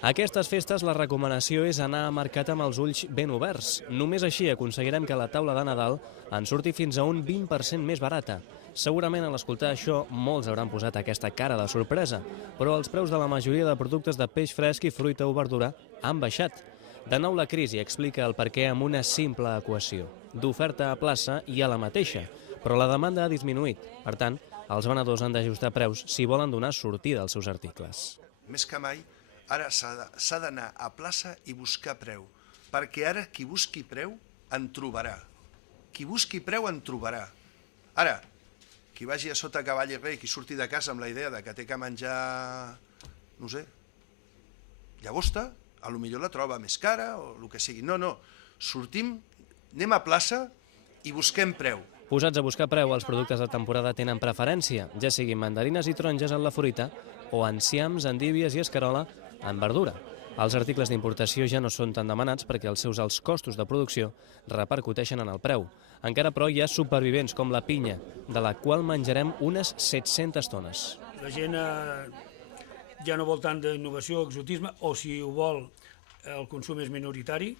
A aquestes festes la recomanació és anar a mercat amb els ulls ben oberts. Només així aconseguirem que la taula de Nadal en surti fins a un 20% més barata. Segurament a l'escoltar això molts hauran posat aquesta cara de sorpresa, però els preus de la majoria de productes de peix fresc i fruita o verdura han baixat. De nou la crisi explica el perquè amb una simple equació. D'oferta a plaça hi ha la mateixa, però la demanda ha disminuït. Per tant, els venedors han d'ajustar preus si volen donar sortida als seus articles. Més que mai, ara s'ha d'anar a plaça i buscar preu, perquè ara qui busqui preu en trobarà. Qui busqui preu en trobarà. Ara, qui vagi a sota cavall i rei, qui surti de casa amb la idea de que té que menjar, no sé, llagosta, a lo millor la troba més cara o el que sigui. No, sortim, anem a plaça i busquem preu. Posats a buscar preu, els productes de temporada tenen preferència, ja siguin mandarines i taronges en la fruita o enciams, endívies i escarola en verdura. Els articles d'importació ja no són tan demanats perquè els seus alts costos de producció repercuteixen en el preu. Encara, però, hi ha supervivents com la pinya, de la qual menjarem unes 700 tones. La gent ja no vol tant d'innovació o exotisme, o si ho vol, el consum és minoritari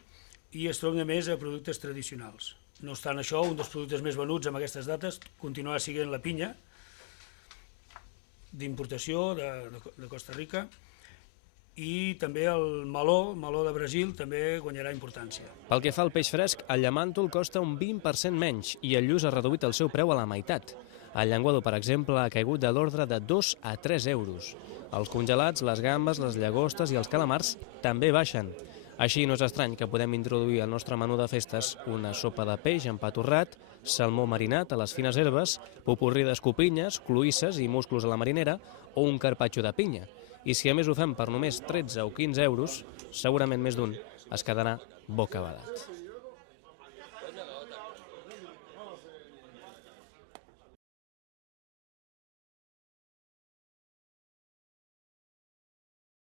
i es torna més a productes tradicionals. No obstant això, un dels productes més venuts en aquestes dates continuarà sent la pinya, d'importació de Costa Rica, i també el meló de Brasil també guanyarà importància. Pel que fa al peix fresc, el llamàntol costa un 20% menys i el lluç ha reduït el seu preu a la meitat. El llenguado, per exemple, ha caigut de l'ordre de 2 a 3 euros. Els congelats, les gambes, les llagostes i els calamars també baixen. Així no és estrany que podem introduir al nostre menú de festes una sopa de peix empaturrat, salmó marinat a les fines herbes, popurrí d'escopinyes, cloïsses i musclos a la marinera o un carpaccio de pinya. I si a més ho fem per només 13 o 15 euros, segurament més d'un es quedarà bocabadat.